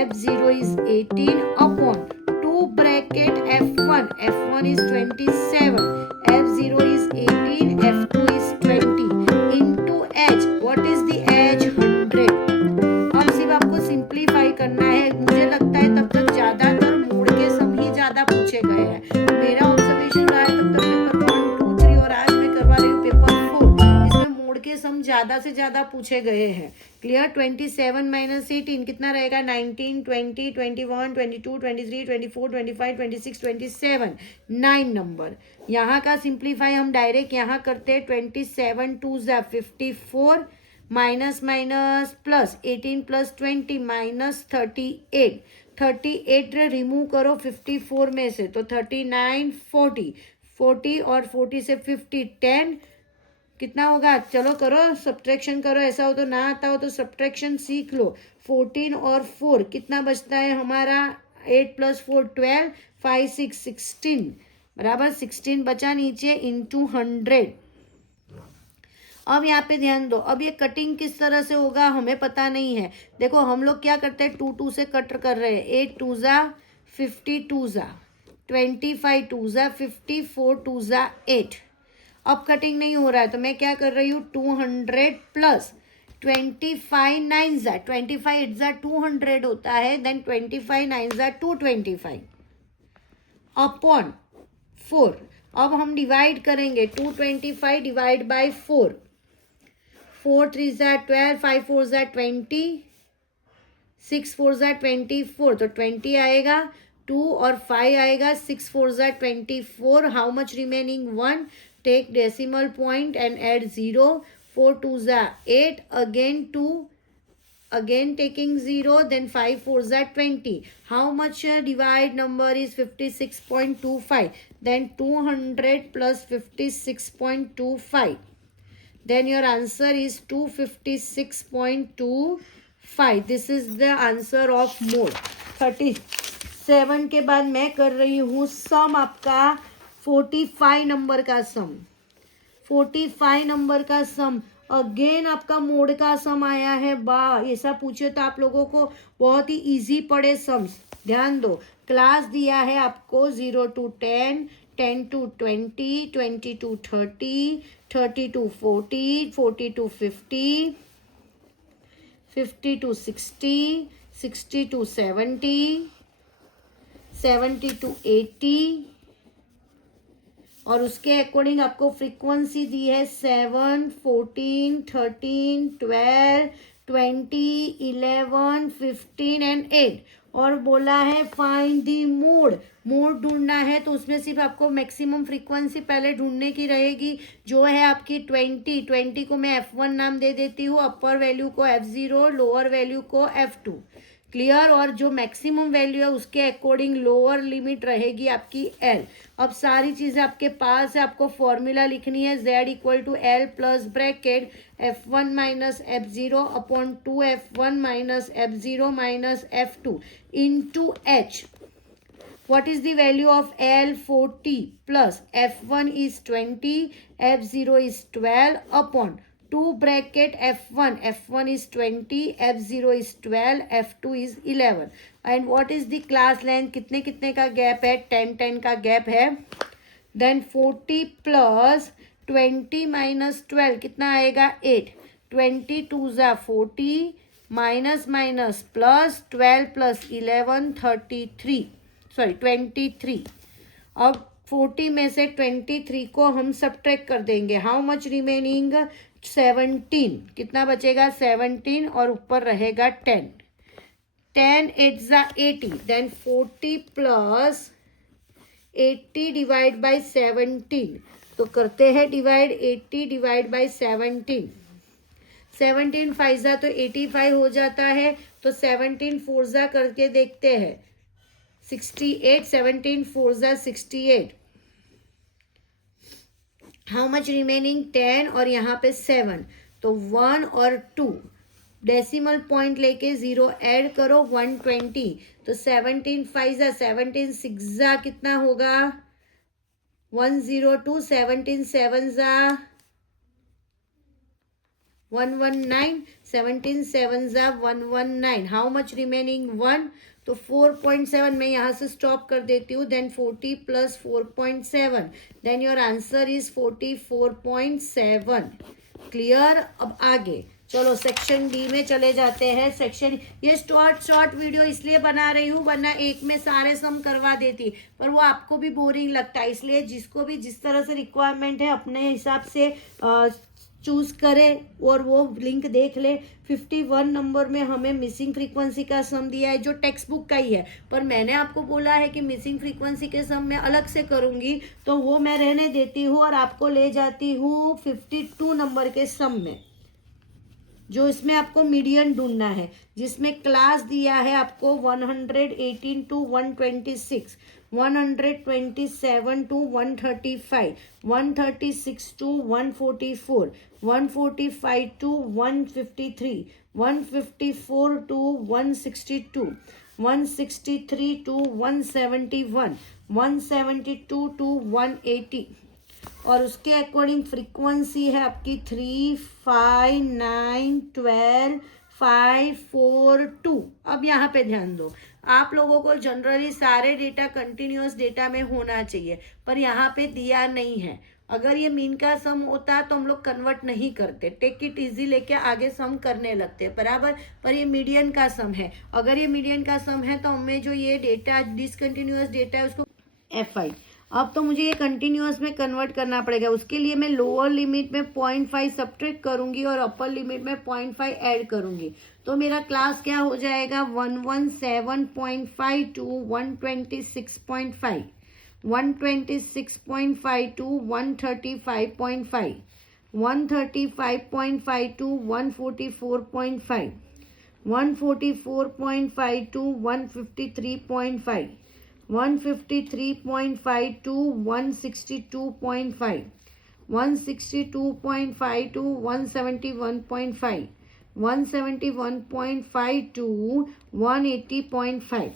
f0 is 18 upon 2 bracket f1, f1 is 27, f0 is 18, f2 is 20 into h. What is the h? 100. अब सिर्फ आपको simplify करना है. मुझे लगता है तब तक ज्यादातर मोड़ के सम ही ज्यादा पूछे गए हैं. मेरा ऑब्जर्वेशन रहा है तब तक पेपर 1, 2, 3 और आज मैं करवा रही हूँ पेपर 4. इसमें मोड़ के सम ज्यादा से ज्यादा पूछे गए हैं. क्लियर. 27 माइनस 18 कितना रहेगा? 19, 20, 21, 22, 23, 24, 25, 26, 27. 9 नंबर. यहाँ का सिंप्लीफाई हम डायरेक्ट यहाँ करते हैं. 27 2 ज़ा 54 minus minus plus 18 plus 20 minus 38. 38 remove करो 54 में से तो 39, 40. 40 और 40 से 50, 10 कितना होगा? चलो करो सब्ट्रैक्शन करो. ऐसा हो तो ना आता हो तो सब्ट्रैक्शन सीख लो. 14 और 4 कितना बचता है हमारा? 8 प्लस 4 12, 5 6 16 बराबर 16 बचा नीचे इंटू 100. अब यहाँ पे ध्यान दो. अब ये कटिंग किस तरह से होगा हमें पता नहीं है. देखो हम लोग क्या करते हैं 2 2 से कट कर रहे हैं. 8 2 ज़ा 52 ज़ा 25 2 ज़ा 50 4 2 ज़ा 8. अब कटिंग नहीं हो रहा है तो मैं क्या कर रही हूँ 200 प्लस 25 9 ज़ा 25 8 ज़ा 200 होता है. देन 25 9 ज़ा 225 अपॉन 4. अब हम डिवाइड करेंगे 225 डिवाइड बाय 4. 4 3 ज़ा 12, 5 4 ज़ा 20, 6 4 ज़ा 24 तो 20 आएगा. 2 और 5 आएगा. 6 4 ज़ा 24. How much remaining? 1. Take decimal point and add 0. 4 2 ज़ा 8. अगेन 2. Again taking 0. Then 5 4 ज़ा 20. How much divide number is 56.25. Then 200 plus 56.25. Then your answer is 256.25. This is the answer of mode. 37 के बाद मैं कर रही हूँ सम आपका 45 नंबर का सम. 45 नंबर का सम अगेन आपका मोड का सम आया है. ऐसा पूछे तो आप लोगों को बहुत ही इजी पड़े सम्स. ध्यान दो. क्लास दिया है आपको 0 to 10, 10 to 20, 20 to 30, 30 to 40, 40 to 50, 50 to 60, 60 to 70, 70 to 80 और उसके अकॉर्डिंग आपको फ्रीक्वेंसी दी है 7, 14, 13, 12, 20, 11, 15 एंड 8. और बोला है फाइंड दी मोड. मोड ढूंढना है तो उसमें सिर्फ आपको मैक्सिमम फ्रीक्वेंसी पहले ढूंढने की रहेगी जो है आपकी 20. 20 को मैं f1 नाम दे देती हूँ. अपर वैल्यू को f0, लोअर वैल्यू को f2. क्लियर. और जो मैक्सिमम वैल्यू है उसके अकॉर्डिंग लोअर लिमिट रहेगी आपकी L. अब सारी चीज़ें आपके पास है. आपको फॉर्मूला लिखनी है Z equal to L plus bracket f1 minus f0 upon 2f1 minus f0 minus f2 into h. What is the value of L? 40 plus f1 is 20, f0 is 12 upon 2 bracket f1. f1 is 20, f0 is 12, f2 is 11. And what is the class length? कितने कितने का gap है? 10 10 का gap है. Then 40 plus 20 minus 12 कितना आएगा? 8. 20 2 ज़ा 40 minus minus plus 12 plus 11 33. Sorry 23. अब 40 में से 23 को हम सब्ट्रैक्ट कर देंगे. How much remaining? 17. कितना बचेगा? 17 और ऊपर रहेगा 10. 10 8 ज़ा 80. Then 40 plus 80 divide by 17. तो करते हैं डिवाइड. 80 divide by 17. 17 5 ज़ा तो 85 हो जाता है. तो 17 4 ज़ा करके देखते हैं. 68. 17 4 ज़ा 68. How much remaining? 10 और यहाँ पे 7. तो 1 और 2 डेसिमल पॉइंट लेके 0 ऐड करो. 120. तो 17 5 ज़ा 17 6 ज़ा कितना होगा? 102. 17 7 ज़ा 119, 17 sevens are 119. How much remaining? 1. तो 4.7 मैं यहाँ से स्टॉप कर देती हूँ. Then 40 plus 4.7, then your answer is 44.7. Clear. अब आगे चलो सेक्शन डी में चले जाते हैं. सेक्शन, ये शॉर्ट वीडियो इसलिए बना रही हूँ, वरना एक में सारे सम करवा देती, पर वो आपको भी बोरिंग लगता है. इसलिए जिसको भी जिस तरह से रिक्वायरमेंट है अपने हिसाब से चूज करे और वो लिंक देख ले. 51 नंबर में हमें मिसिंग फ्रीक्वेंसी का सम दिया है जो टेक्स्ट बुक का ही है, पर मैंने आपको बोला है कि मिसिंग फ्रीक्वेंसी के सम मैं अलग से करूँगी, तो वो मैं रहने देती हूँ और आपको ले जाती हूँ 52 नंबर के सम में, जो इसमें आपको मीडियन ढूंढना है, जिसमें क्लास दिया है आपको 118 to 126, 127 to 135, 136 to 144, 145 to 153, 154 to 162, 163 to 171, 172 to 180. और उसके अकॉर्डिंग फ्रीक्वेंसी है आपकी 3, 5, 9, 12, 5, 4, 2. अब यहाँ पे ध्यान दो, आप लोगों को जनरली सारे डेटा कंटिन्यूअस डेटा में होना चाहिए, पर यहाँ पे दिया नहीं है. अगर ये मीन का सम होता तो हम लोग कन्वर्ट नहीं करते, टेक इट इजी लेके आगे सम करने लगते बराबर. पर ये मीडियन का सम है. अगर ये मीडियन का सम है तो हमें जो ये डेटा डिसकंटिन्यूअस डेटा है उसको FI. अब तो मुझे ये कंटिन्यूअस में कन्वर्ट करना पड़ेगा. उसके लिए मैं लोअर लिमिट में 0.5 सब्ट्रैक्ट करूंगी और अपर लिमिट में 0.5 ऐड करूंगी. तो मेरा क्लास क्या हो जाएगा? 117.5 to 126.5, 126.5 to 135.5, 135.5 to 144.5, 144.5 to 153.5, 153.5 to 162.5, 162.5 to 171.5, 171.5 to 180.5.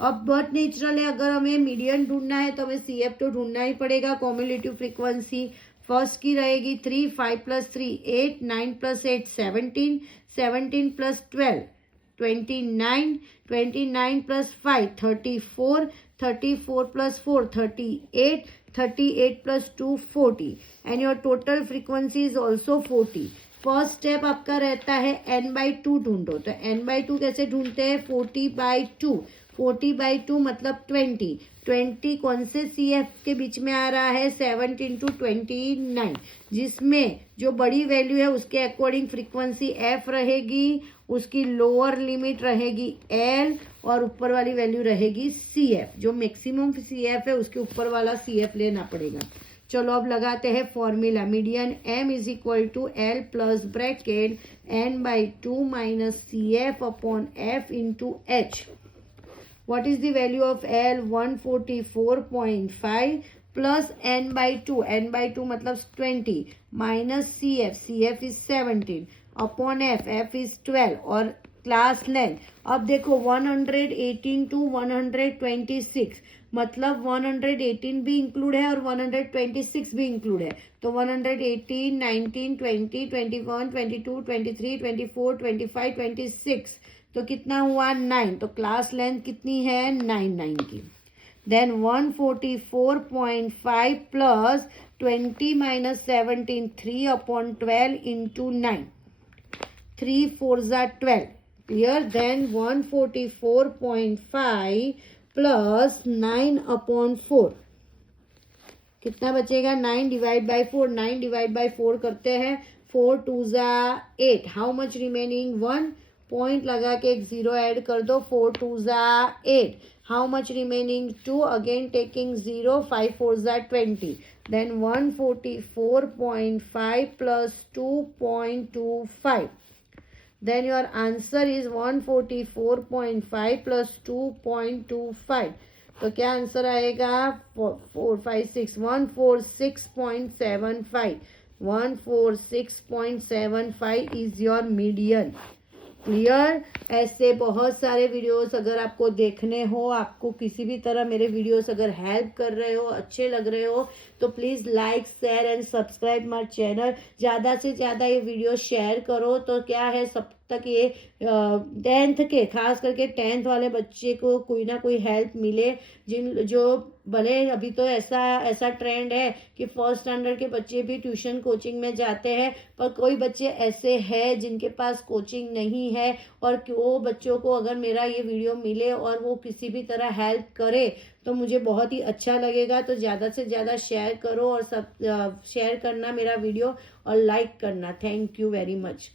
अब बहुत नेचुरल है, अगर हमें मीडियन ढूंढना है तो हमें CF तो ढूंढना ही पड़ेगा. कॉम्युलेटिव फ्रीक्वेंसी फर्स्ट की रहेगी 3, 5 plus 3 8, 9 plus 8 17, 17 plus 12 29, 29 plus 5 34, 34 plus 4 38, 38 plus 2 40, and your total frequency is also 40. First step आपका रहता है n/2 ढूंढो. तो n/2 कैसे ढूंढते हैं? 40/2, 40/2 मतलब 20. 20 कौन से CF के बीच में आ रहा है? 17 to 29, जिसमें जो बड़ी वैल्यू है उसके अकॉर्डिंग फ्रीक्वेंसी F रहेगी, उसकी लोअर लिमिट रहेगी L और ऊपर वाली वैल्यू रहेगी CF. जो मैक्सिमम CF है उसके ऊपर वाला CF लेना पड़ेगा. चलो अब लगाते हैं formula. Median M is equal to L plus bracket n/2 minus CF upon F into H. What is the value of L? 144.5 plus n/2, n/2 मतलब 20 minus CF, CF is 17 upon F, F is 12 और class length. अब देखो 118 to 126 मतलब 118 भी include है और 126 भी include है. तो 118, 19, 20, 21, 22, 23, 24, 25, 26 तो कितना हुआ? 9. तो क्लास लेंथ कितनी है? 9 की. Then 144.5 plus 20 minus 17, 3 upon 12 into 9, 3 4 12. Clear. Then 144.5 plus 9 upon 4 कितना बचेगा? 9 डिवाइड बाई 4. 9 डिवाइड बाई 4 करते हैं. 4 2 8. How much remaining? 1. पॉइंट लगा के एक 0 ऐड कर दो. 4 2 8. How much remaining? 2. Again taking 0. 5 4 20. Then 144.5 plus 2.25. Then your answer is 144.5 plus 2.25. तो क्या आंसर आएगा? 4 5 6 146.75. 146.75 is your median. क्लियर। ऐसे बहुत सारे वीडियोस अगर आपको देखने हो, आपको किसी भी तरह मेरे वीडियोस अगर हेल्प कर रहे हो, अच्छे लग रहे हो, तो please like share and subscribe my channel. ज़्यादा से ज़्यादा ये वीडियो शेयर करो, तो क्या है सब तक ये 10th के, खास करके 10th वाले बच्चे को कोई ना कोई हेल्प मिले। जो भले अभी तो ऐसा ट्रेंड है कि फर्स्ट स्टैंडर्ड के बच्चे भी ट्यूशन कोचिंग में जाते हैं, पर कोई बच्चे ऐसे हैं जिनके पास कोचिंग नहीं है, और वो बच्चों को अगर मेरा ये वीडियो मिले और वो किसी भी तरह हेल्प करे तो मुझे बहुत ही अच्छा लगेगा। तो ज़्यादा से ज़्यादा शेयर करो और सब शेयर करना मेरा वीडियो और लाइक करना। Thank you very much.